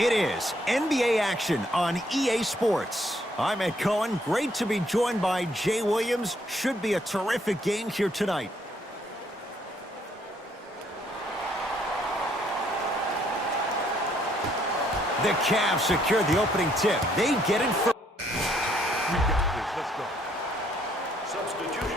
It is NBA action on EA Sports. I'm Ed Cohen. Great to be joined by Jay Williams. Should be a terrific game here tonight. The Cavs secure the opening tip. They get it first. We got this. Let's go. Substitutions.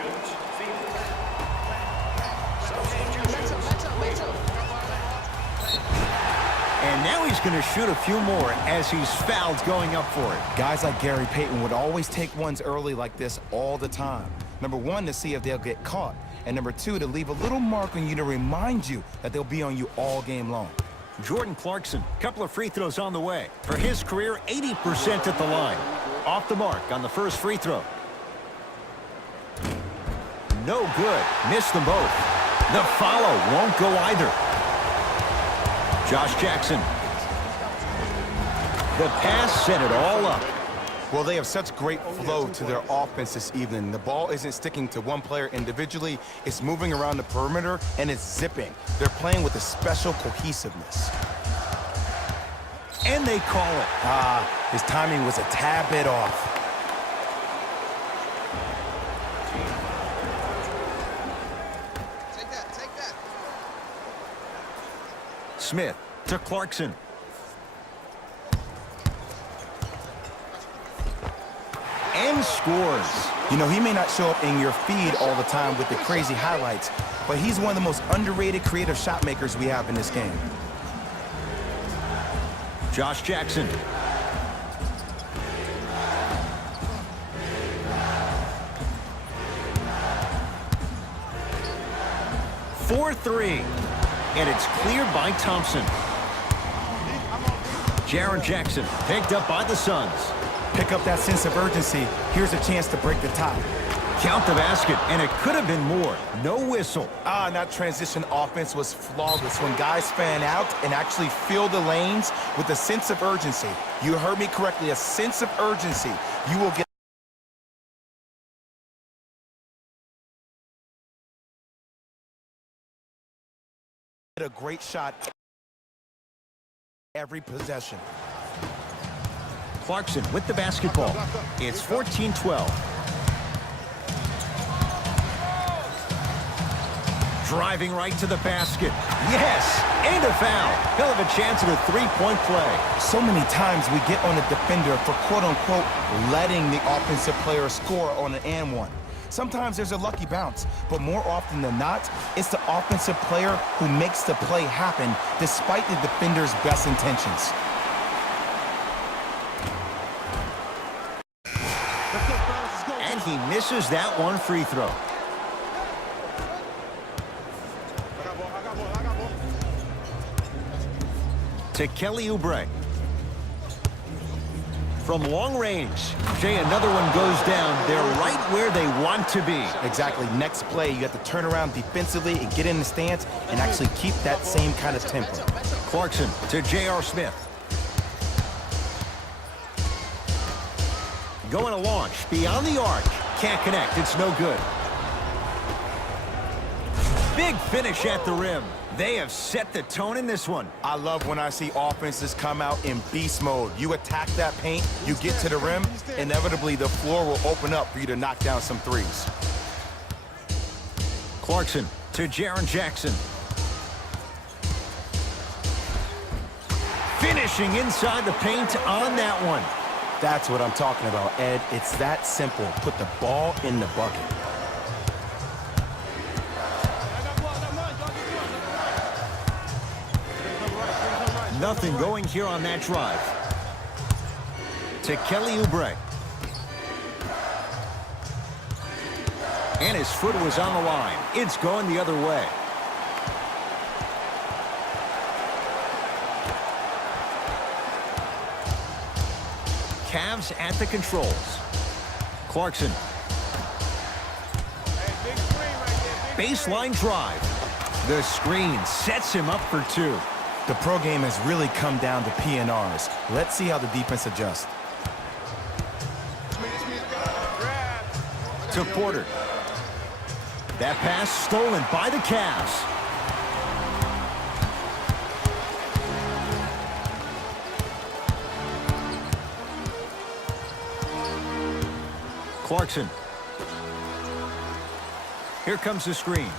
And now he's going to shoot a few more as he's fouled going up for it. Guys like Gary Payton would always take ones early like this all the time. Number one, to see if they'll get caught. And number two, to leave a little mark on you to remind you that they'll be on you all game long. Jordan Clarkson, couple of free throws on the way. For his career, 80% at the line. Off the mark on the first free throw. No good. Missed them both. The follow won't go either. Josh Jackson. The pass set it all up. Well, they have such great flow to their offense this evening. The ball isn't sticking to one player individually. It's moving around the perimeter, and it's zipping. They're playing with a special cohesiveness. And they call it. His timing was a tad bit off. Take that. Smith to Clarkson. And scores. You know, he may not show up in your feed all the time with the crazy highlights, but he's one of the most underrated creative shot makers we have in this game. Josh Jackson. For three. And it's cleared by Thompson. Jaren Jackson picked up by the Suns. Pick up that sense of urgency. Here's a chance to break the tie. Count the basket, and it could have been more. No whistle. That transition offense was flawless when guys fan out and actually fill the lanes with a sense of urgency. You heard me correctly, a sense of urgency. You will get a great shot every possession. Clarkson with the basketball. It's 14-12. Driving right to the basket. Yes, and a foul. He'll have a chance at a three-point play. So many times we get on a defender for quote-unquote letting the offensive player score on an and one. Sometimes there's a lucky bounce, but more often than not, it's the offensive player who makes the play happen despite the defender's best intentions. And he misses that one free throw. To Kelly Oubre. From long range. Jay, another one goes down. They're right where they want to be. Exactly. Next play, you have to turn around defensively and get in the stance and actually keep that same kind of tempo. Clarkson to J.R. Smith. Going to launch beyond the arc. Can't connect. It's no good. Big finish at the rim. They have set the tone in this one. I love when I see offenses come out in beast mode. You attack that paint, you get to the rim, inevitably the floor will open up for you to knock down some threes. Clarkson to Jaren Jackson. Finishing inside the paint on that one. That's what I'm talking about, Ed. It's that simple. Put the ball in the bucket. Nothing going here on that drive. To Kelly Oubre. And his foot was on the line. It's going the other way. Cavs at the controls. Clarkson. Baseline drive. The screen sets him up for two. The pro game has really come down to PNRs. Let's see how the defense adjusts. To Porter. That pass stolen by the Cavs. Clarkson. Here comes the screen.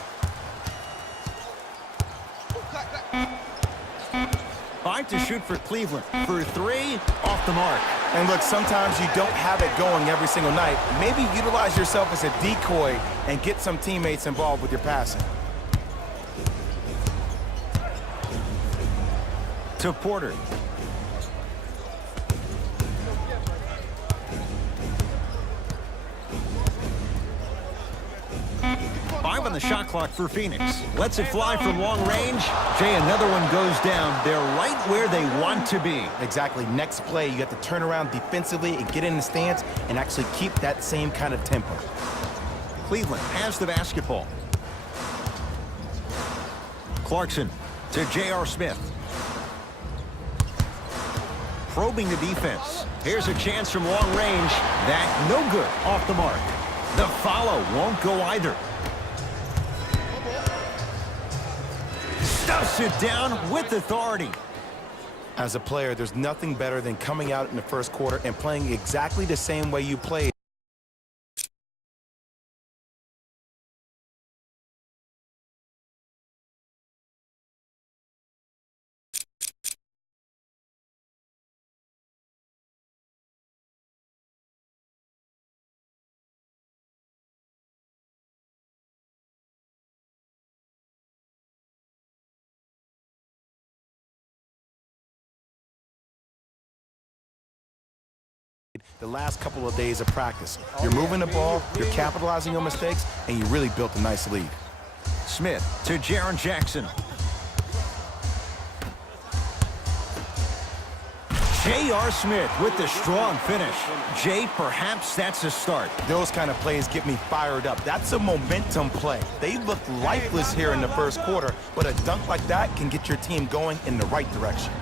5 to shoot for Cleveland. For 3, off the mark. And look, sometimes you don't have it going every single night. Maybe utilize yourself as a decoy and get some teammates involved with your passing. To Porter. Five on the shot clock for Phoenix. Lets it fly from long range. Jay, another one goes down. They're right where they want to be. Exactly. Next play, you have to turn around defensively and get in the stance and actually keep that same kind of tempo. Cleveland has the basketball. Clarkson to J.R. Smith. Probing the defense. Here's a chance from long range. That no good. Off the mark. The follow won't go either. Stuffs it down with authority. As a player, there's nothing better than coming out in the first quarter and playing exactly the same way you played. The last couple of days of practice. You're moving the ball, you're capitalizing on mistakes, and you really built a nice lead. Smith to Jaren Jackson. J.R. Smith with the strong finish. Jay, perhaps that's a start. Those kind of plays get me fired up. That's a momentum play. They look lifeless here in the first quarter, but a dunk like that can get your team going in the right direction.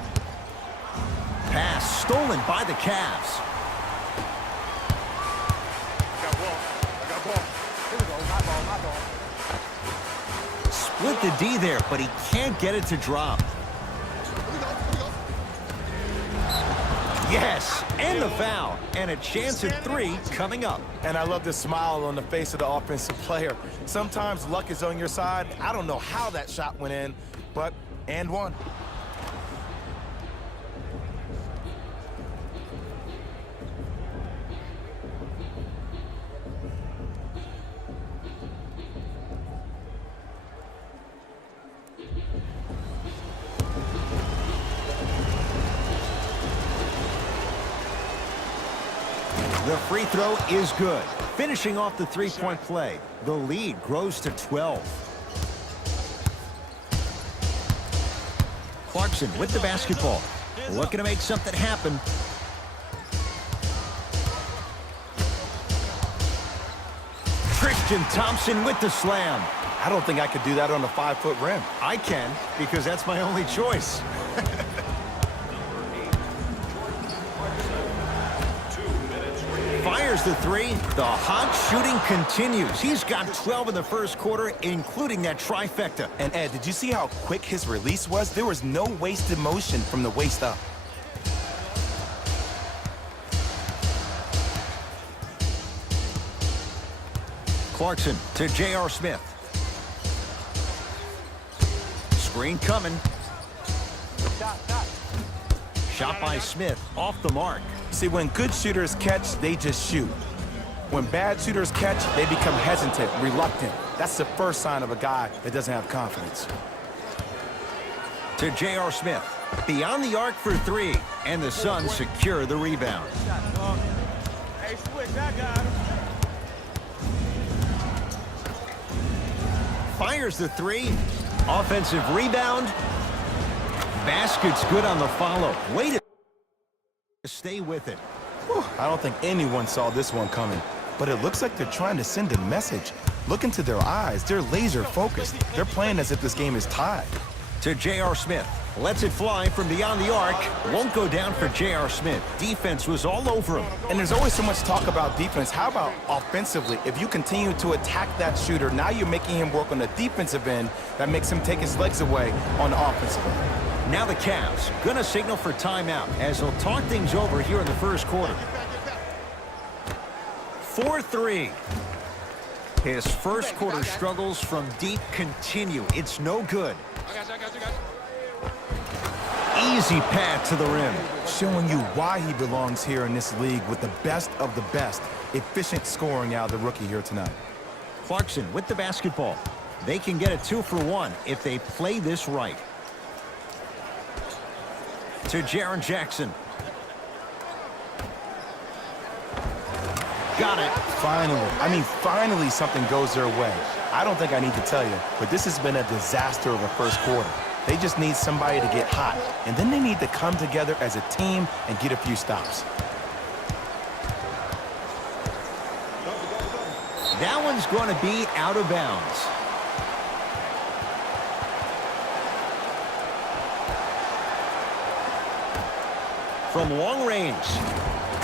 Pass stolen by the Cavs. Split the D there, but he can't get it to drop. Yes, and the foul. And a chance at 3 coming up. And I love the smile on the face of the offensive player. Sometimes luck is on your side. I don't know how that shot went in, but and one. The free throw is good. Finishing off the three-point play. The lead grows to 12. Clarkson with the basketball. Looking to make something happen. Tristan Thompson with the slam. I don't think I could do that on a 5-foot rim. I can, because that's my only choice. Fires the 3. The hot shooting continues. He's got 12 in the first quarter, including that trifecta. And Ed, did you see how quick his release was? There was no wasted motion from the waist up. Clarkson to J.R. Smith. Screen coming. Shot by Smith off the mark. See, when good shooters catch, they just shoot. When bad shooters catch, they become hesitant, reluctant. That's the first sign of a guy that doesn't have confidence. To J.R. Smith. Beyond the arc for 3. And the Suns secure the rebound. Hey, switch, I got him. Fires the 3. Offensive rebound. Basket's good on the follow. Way to stay with it. Whew, I don't think anyone saw this one coming, but it looks like they're trying to send a message. Look into their eyes. They're laser focused. They're playing as if this game is tied. To J.R. Smith. Lets it fly from beyond the arc. Won't go down for J.R. Smith. Defense was all over him. And there's always so much talk about defense. How about offensively? If you continue to attack that shooter, now you're making him work on the defensive end. That makes him take his legs away on the offensive end. Now the Cavs gonna signal for timeout as they'll talk things over here in the first quarter. 4-3. His first quarter struggles from deep continue. It's no good. Easy path to the rim. Showing you why he belongs here in this league with the best of the best. Efficient scoring out of the rookie here tonight. Clarkson with the basketball. They can get a 2-for-1 if they play this right. To Jaren Jackson. Got it. Finally something goes their way. I don't think I need to tell you, but this has been a disaster of a first quarter. They just need somebody to get hot, and then they need to come together as a team and get a few stops. That one's going to be out of bounds. From long range,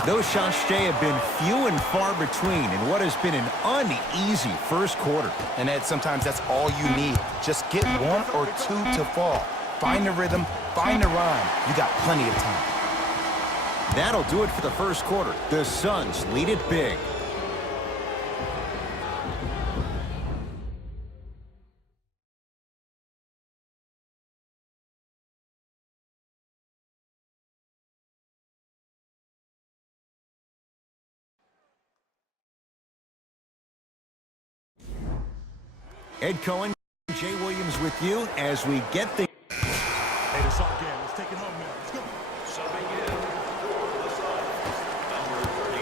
those shots, Jay, have been few and far between in what has been an uneasy first quarter. And Ed, sometimes that's all you need. Just get one or two to fall. Find the rhythm, find the rhyme. You got plenty of time. That'll do it for the first quarter. The Suns lead it big. Ed Cohen, Jay Williams with you as we get the... Hey, it's our game. Let's take it home now. Let's go. Subbing in the Suns, number 30,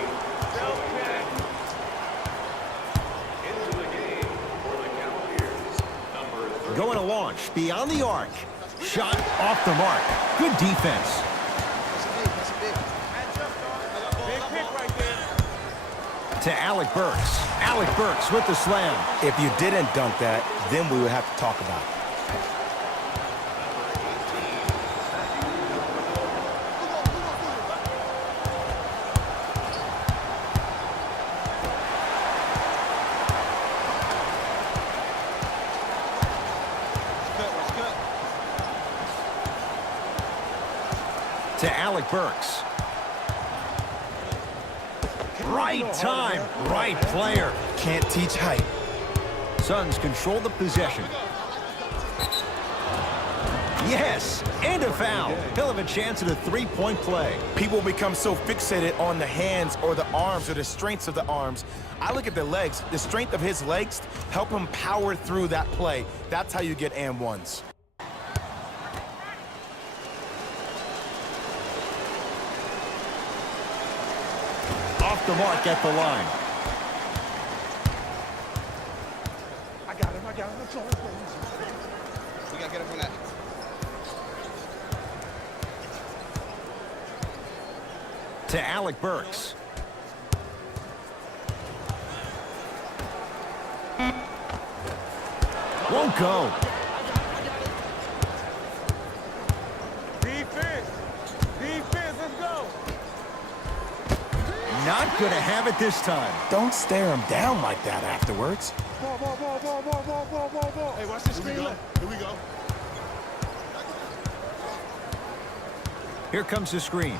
into the game for the Cavaliers, number 30. Going to launch beyond the arc. Shot off the mark. Good defense. Big pick right there. To Alec Burks. Alec Burks with the slam. If you didn't dunk that, then we would have to talk about it. To Alec Burks. Right time, right player. Can't teach height. Suns control the possession. Yes, and a foul. He'll have a chance at a three-point play. People become so fixated on the hands or the arms or the strengths of the arms. I look at the legs. The strength of his legs help him power through that play. That's how you get and ones. Off the mark at the line. I got him. Let's go. We gotta get him from that. To Alec Burks. Won't go. Defense, let's go. Not going to have it this time. Don't stare him down like that afterwards. Ball. Hey, watch this screen. Here we go. Here comes the screen.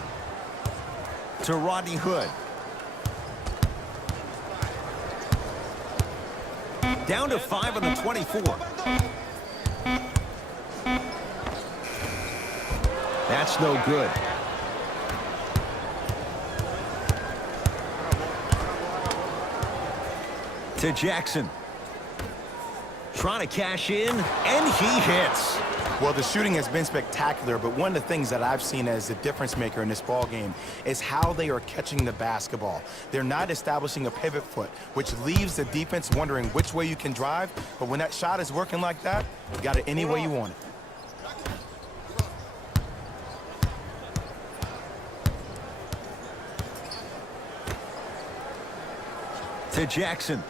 To Rodney Hood. Down to 5 on the 24. That's no good. To Jackson. Trying to cash in, and he hits. Well, the shooting has been spectacular, but one of the things that I've seen as the difference maker in this ball game is how they are catching the basketball. They're not establishing a pivot foot, which leaves the defense wondering which way you can drive, but when that shot is working like that, you got it any way you want it. To Jackson.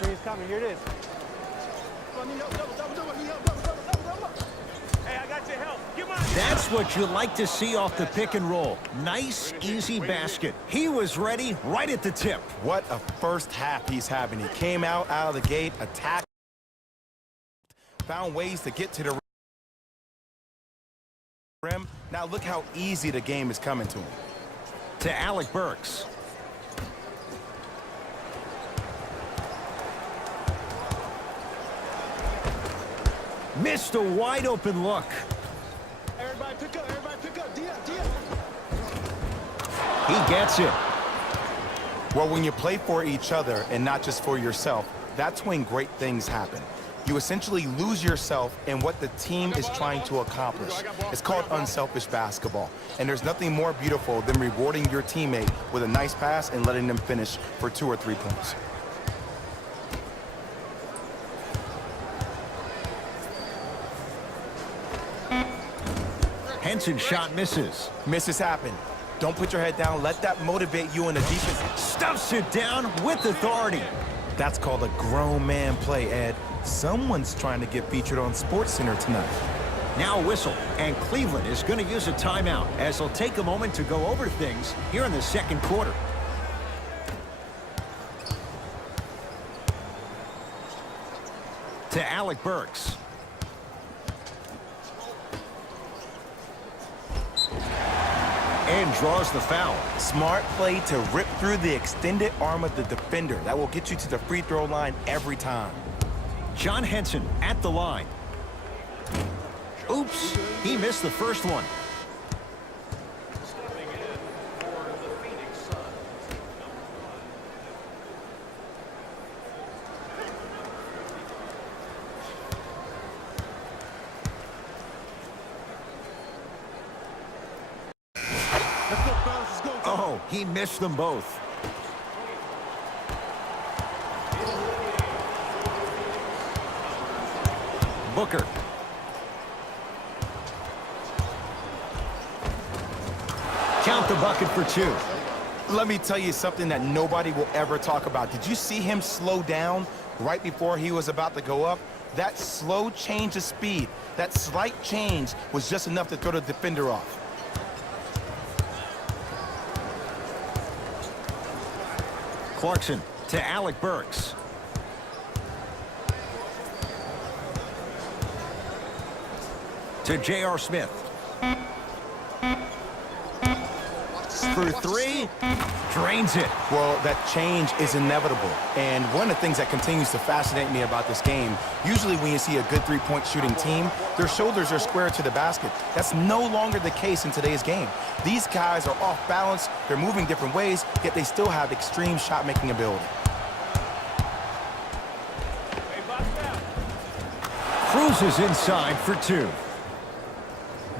Screen's coming. Here it is. Hey, I got your help. Get my... That's what you like to see off the pick and roll. Nice, easy basket. He was ready right at the tip. What a first half he's having. He came out of the gate, attacked, found ways to get to the rim. Now look how easy the game is coming to him. To Alec Burks. Missed a wide open look. Everybody pick up. Everybody pick up. Dia. He gets it. Well, when you play for each other and not just for yourself, that's when great things happen. You essentially lose yourself in what the team is trying to accomplish. It's called unselfish basketball. And there's nothing more beautiful than rewarding your teammate with a nice pass and letting them finish for 2 or 3 points. Henson's shot misses. Misses happen. Don't put your head down. Let that motivate you in the defense. Stuffs it down with authority. That's called a grown man play, Ed. Someone's trying to get featured on SportsCenter tonight. Now a whistle, and Cleveland is going to use a timeout as they'll take a moment to go over things here in the second quarter. To Alec Burks. And draws the foul. Smart play to rip through the extended arm of the defender. That will get you to the free throw line every time. John Henson at the line. Oops, he missed the first one. Stepping in for the Phoenix Suns. Let's go, fellas. Let's go. Oh, he missed them both. Booker. Count the bucket for 2. Let me tell you something that nobody will ever talk about. Did you see him slow down right before he was about to go up? That slow change of speed, that slight change was just enough to throw the defender off. Clarkson to Alec Burks. To J.R. Smith. For 3, drains it. Well, that change is inevitable. And one of the things that continues to fascinate me about this game, usually when you see a good three-point shooting team, their shoulders are square to the basket. That's no longer the case in today's game. These guys are off balance, they're moving different ways, yet they still have extreme shot-making ability. Cruises inside for 2.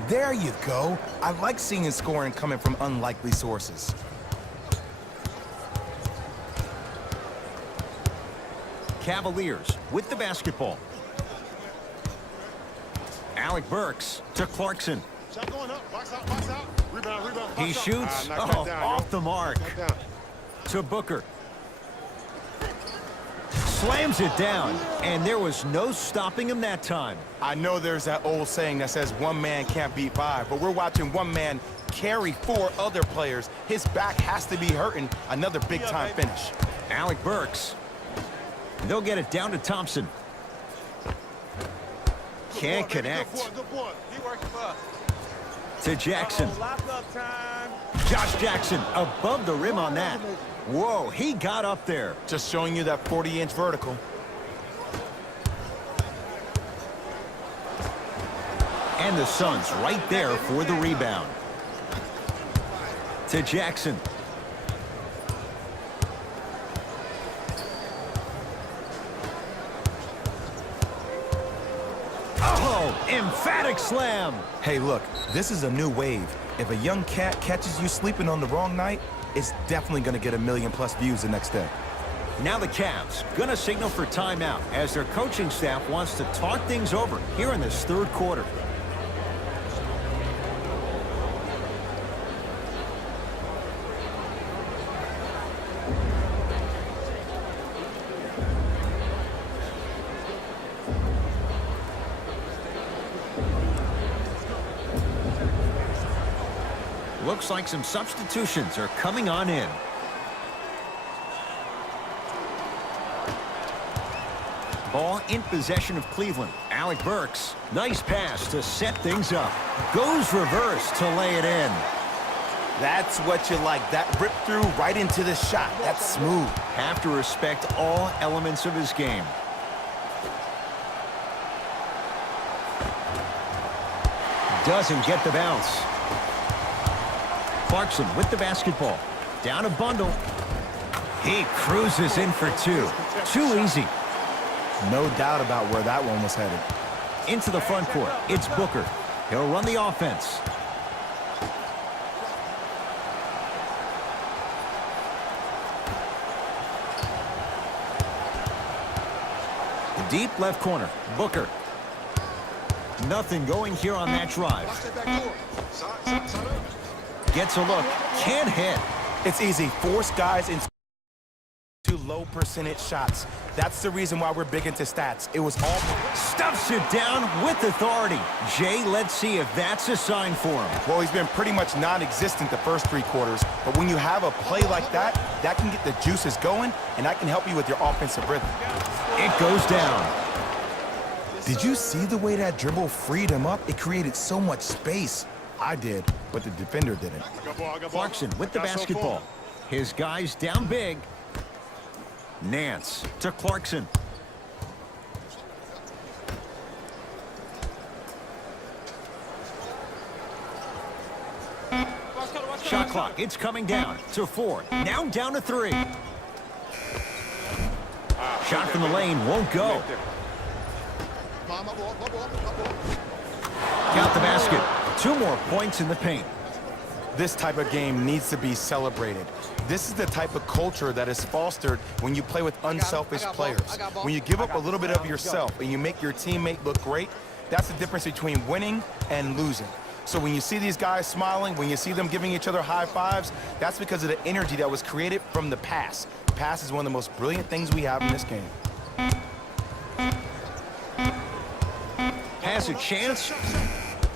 There you go. I like seeing scoring coming from unlikely sources. Cavaliers with the basketball. Alec Burks to Clarkson. Shot going up. Box out. Box out. Rebound. Rebound. He Box out. shoots Knock that down, off yo. the mark. Knock down. To Booker. Slams it down, and there was no stopping him that time. I know there's that old saying that says one man can't beat 5, but we're watching one man carry 4 other players. His back has to be hurting. Another big-time finish. Alec Burks. They'll get it down to Thompson. Can't connect. Good boy. He working for us. To Jackson. Lock-up time. Josh Jackson above the rim on that. Whoa, he got up there. Just showing you that 40-inch vertical. And the Suns right there for the rebound. To Jackson. Oh, emphatic slam. Hey, look, this is a new wave. If a young cat catches you sleeping on the wrong night, it's definitely going to get 1 million+ views the next day. Now the Cavs gonna signal for timeout as their coaching staff wants to talk things over here in this third quarter. Looks like some substitutions are coming on in. Ball in possession of Cleveland. Alec Burks. Nice pass to set things up. Goes reverse to lay it in. That's what you like. That rip through right into the shot. That's smooth. Have to respect all elements of his game. Doesn't get the bounce. Clarkson with the basketball. Down a bundle. He cruises in for two. Too easy. No doubt about where that one was headed. Into the front court. It's Booker. He'll run the offense. The deep left corner. Booker. Nothing going here on that drive. Gets a look. Can't hit. It's easy. Force guys into low percentage shots. That's the reason why we're big into stats. It was all... Stuffs it down with authority. Jay, let's see if that's a sign for him. Well, he's been pretty much non-existent the first 3 quarters, but when you have a play like that, that can get the juices going, and that can help you with your offensive rhythm. It goes down. Did you see the way that dribble freed him up? It created so much space. I did, but the defender didn't. Clarkson with the basketball. His guys down big. Nance to Clarkson. Shot clock, it's coming down to 4. Now down to 3. Shot from the lane won't go. Count the basket. 2 more points in the paint. This type of game needs to be celebrated. This is the type of culture that is fostered when you play with unselfish players. When you give up a little bit of yourself and you make your teammate look great, that's the difference between winning and losing. So when you see these guys smiling, when you see them giving each other high fives, that's because of the energy that was created from the pass. The pass is one of the most brilliant things we have in this game. Has a chance.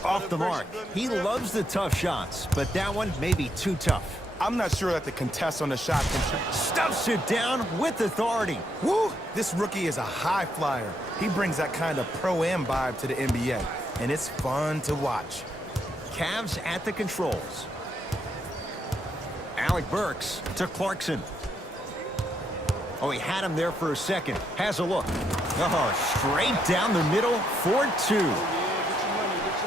Off the mark. He loves the tough shots, but that one may be too tough. I'm not sure that the contest on the shot can... Stuffs it down with authority. Woo! This rookie is a high flyer. He brings that kind of pro-am vibe to the NBA, and it's fun to watch. Cavs at the controls. Alec Burks to Clarkson. Oh, he had him there for a second. Has a look. Oh, straight down the middle for 2.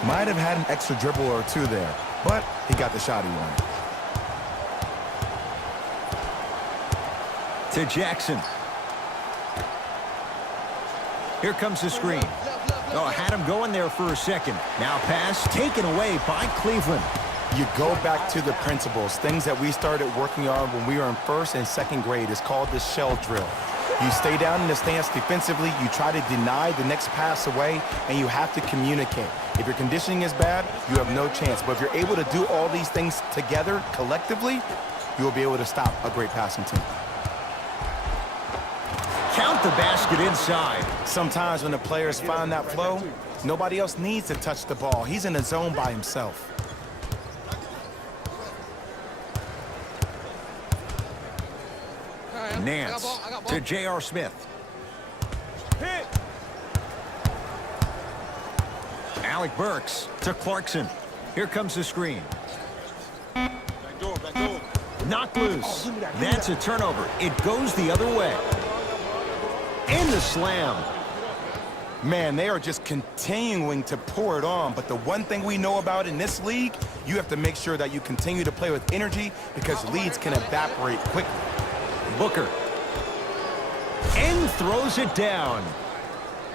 Might have had an extra dribble or 2 there, but he got the shot he wanted. To Jackson. Here comes the screen. Oh, had him going there for a second. Now pass taken away by Cleveland. You go back to the principles, things that we started working on when we were in 1st and 2nd grade. It's called the shell drill. You stay down in the stance defensively, you try to deny the next pass away, and you have to communicate. If your conditioning is bad, you have no chance. But if you're able to do all these things together, collectively, you will be able to stop a great passing team. Count the basket inside. Sometimes when the players find that flow, nobody else needs to touch the ball. He's in the zone by himself. Nance to J.R. Smith. Alec Burks to Clarkson. Here comes the screen. Knocked loose. That's a turnover. It goes the other way. And the slam. Man, they are just continuing to pour it on. But the one thing we know about in this league, you have to make sure that you continue to play with energy because leads can evaporate quickly. Booker. And throws it down.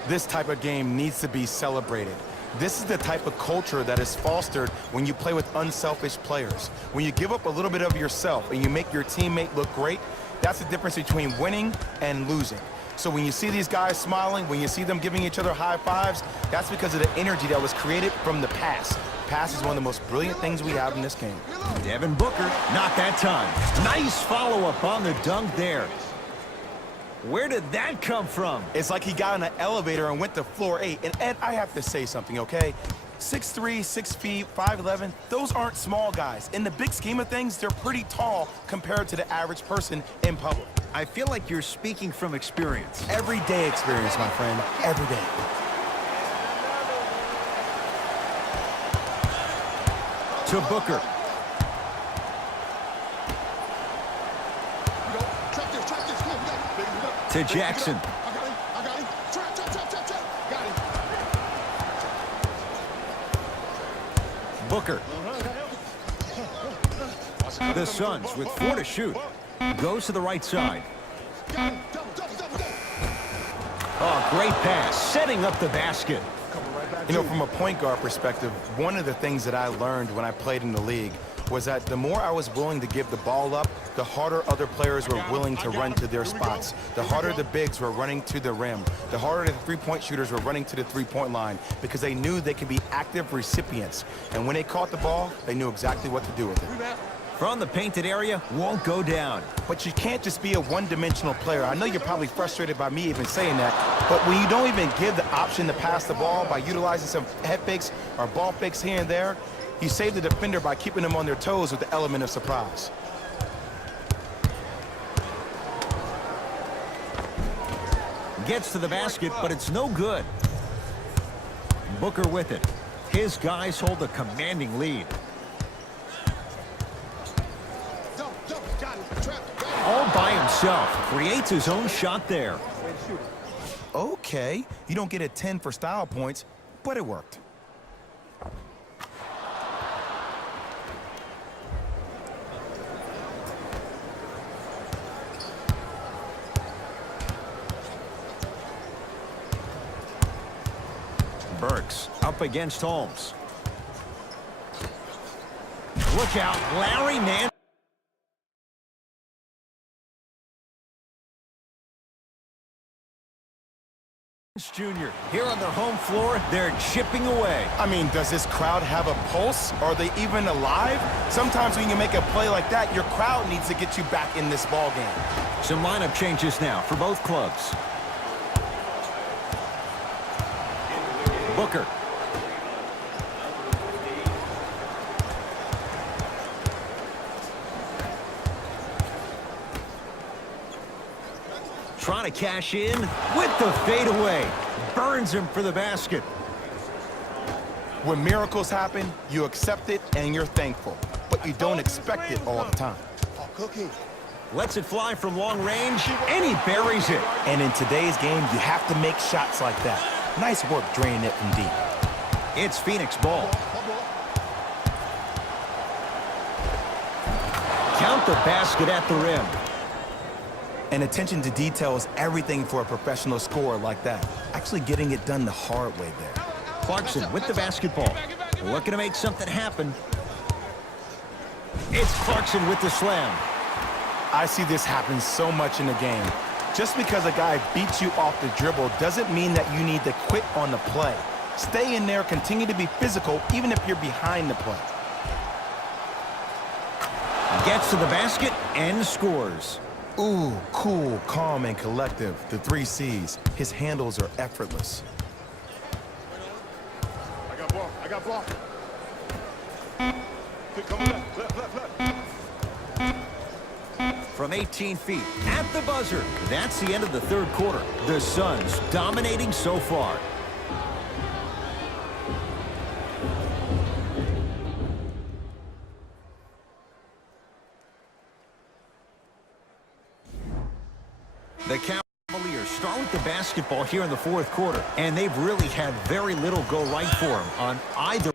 This type of game needs to be celebrated. This is the type of culture that is fostered when you play with unselfish players. When you give up a little bit of yourself and you make your teammate look great, that's the difference between winning and losing. So when you see these guys smiling, when you see them giving each other high fives, that's because of the energy that was created from the pass. Pass is one of the most brilliant things we have in this game. Devin Booker, not that time. Nice follow-up on the dunk there. Where did that come from? It's like he got in an elevator and went to floor 8. And Ed, I have to say something, okay? 6'3", 6 feet, 5'11", those aren't small guys. In the big scheme of things, they're pretty tall compared to the average person in public. I feel like you're speaking from experience. Everyday experience, my friend. Every day. To Booker. To Jackson. Booker. The Suns with 4 to shoot. Goes to the right side. Oh, great pass, setting up the basket. You know, from a point guard perspective, one of the things that I learned when I played in the league was that the more I was willing to give the ball up, the harder other players were willing to run to their spots. The harder the bigs were running to the rim. The harder the three-point shooters were running to the three-point line because they knew they could be active recipients. And when they caught the ball, they knew exactly what to do with it. From the painted area, won't go down. But you can't just be a one-dimensional player. I know you're probably frustrated by me even saying that, but when you don't even give the option to pass the ball by utilizing some head fakes or ball fakes here and there, you save the defender by keeping them on their toes with the element of surprise. Gets to the basket, but it's no good. Booker with it. His guys hold a commanding lead. All by himself, creates his own shot there. Okay, you don't get a 10 for style points, but it worked. Burks up against Holmes. Look out, Larry Nance Jr. Here on their home floor, they're chipping away. I mean, does this crowd have a pulse? Are they even alive? Sometimes when you make a play like that, your crowd needs to get you back in this ball game. Some lineup changes now for both clubs. Booker. Trying to cash in with the fadeaway. Burns him for the basket. When miracles happen, you accept it and you're thankful, but you don't expect it all the time. Lets it fly from long range, and he buries it. And in today's game, you have to make shots like that. Nice work draining it from deep. It's Phoenix ball. Count the basket at the rim. And attention to detail is everything for a professional scorer like that. Actually getting it done the hard way there. Clarkson with the basketball. Looking to make something happen. It's Clarkson with the slam. I see this happen so much in the game. Just because a guy beats you off the dribble doesn't mean that you need to quit on the play. Stay in there, continue to be physical, even if you're behind the play. Gets to the basket and scores. Ooh, cool, calm, and collective. The 3 C's. His handles are effortless. I got ball. Come left. From 18 feet at the buzzer. That's the end of the third quarter. The Suns dominating so far. The Cavaliers start with the basketball here in the fourth quarter, and they've really had very little go right for them on either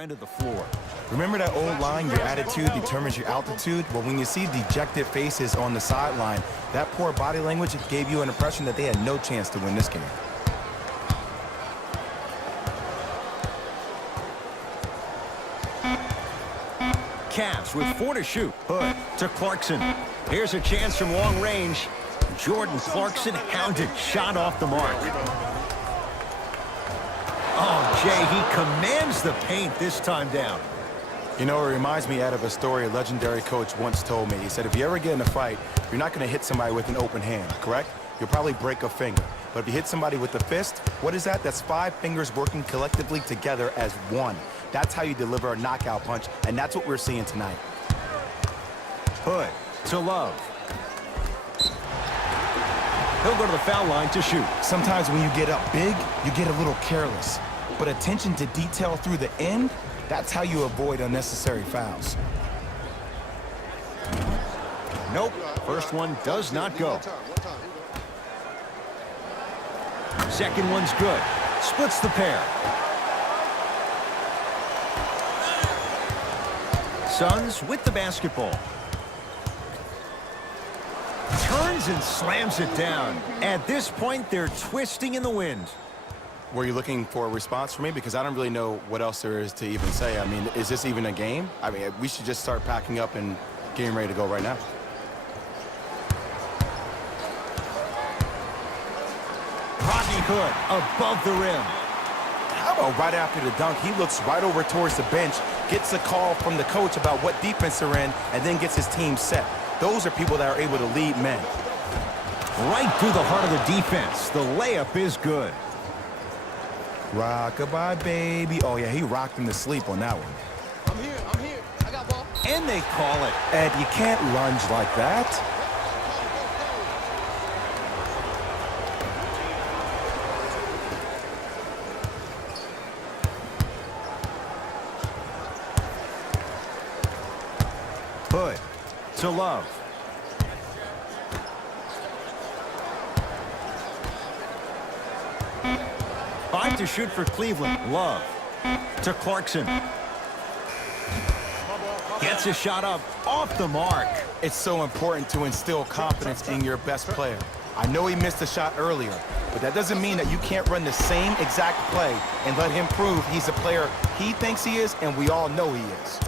end of the floor. Remember that old line, your attitude determines your altitude? Well, when you see dejected faces on the sideline, that poor body language gave you an impression that they had no chance to win this game. Cavs with 4 to shoot. Hood to Clarkson. Here's a chance from long range. Jordan Clarkson hounded, shot off the mark. Oh, Jay, he commands the paint this time down. You know, it reminds me of a story a legendary coach once told me. He said, if you ever get in a fight, you're not going to hit somebody with an open hand, correct? You'll probably break a finger. But if you hit somebody with a fist, what is that? That's 5 fingers working collectively together as one. That's how you deliver a knockout punch, and that's what we're seeing tonight. Hood to Love. He'll go to the foul line to shoot. Sometimes when you get up big, you get a little careless. But attention to detail through the end, that's how you avoid unnecessary fouls. Nope. First one does not go. Second one's good. Splits the pair. Suns with the basketball. Turns and slams it down. At this point, they're twisting in the wind. Were you looking for a response from me? Because I don't really know what else there is to even say. I mean, is this even a game? I mean, we should just start packing up and getting ready to go right now. Rodney Hood above the rim. How about right after the dunk, he looks right over towards the bench, gets a call from the coach about what defense they're in, and then gets his team set. Those are people that are able to lead men. Right through the heart of the defense. The layup is good. Rock-a-bye, baby. Oh, yeah, he rocked him to sleep on that one. I'm here. I got ball. And they call it. Ed, you can't lunge like that. Hood to Love. Five to shoot for Cleveland. Love to Clarkson. Gets a shot up off the mark. It's so important to instill confidence in your best player. I know he missed a shot earlier, but that doesn't mean that you can't run the same exact play and let him prove he's the player he thinks he is, and we all know he is.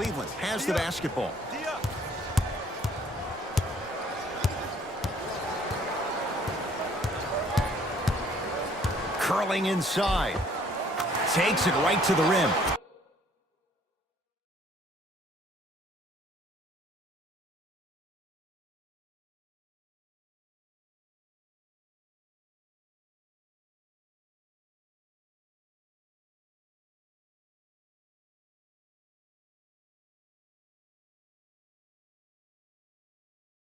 Cleveland has the basketball. Curling inside. Takes it right to the rim.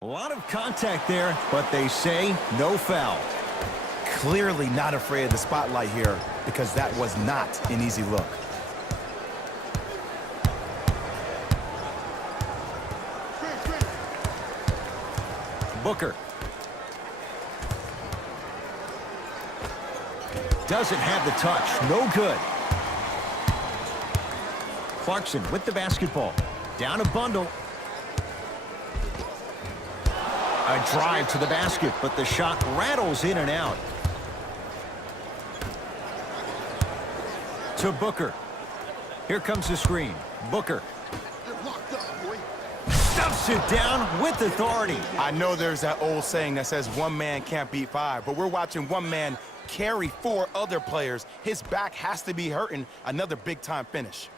A lot of contact there, but they say no foul. Clearly not afraid of the spotlight here because that was not an easy look. Booker. Doesn't have the touch. No good. Clarkson with the basketball. Down a bundle. A drive to the basket, but the shot rattles in and out. To Booker. Here comes the screen. Booker. Stuffs it down with authority. I know there's that old saying that says one man can't beat five, but we're watching one man carry four other players. His back has to be hurting. Another big-time finish.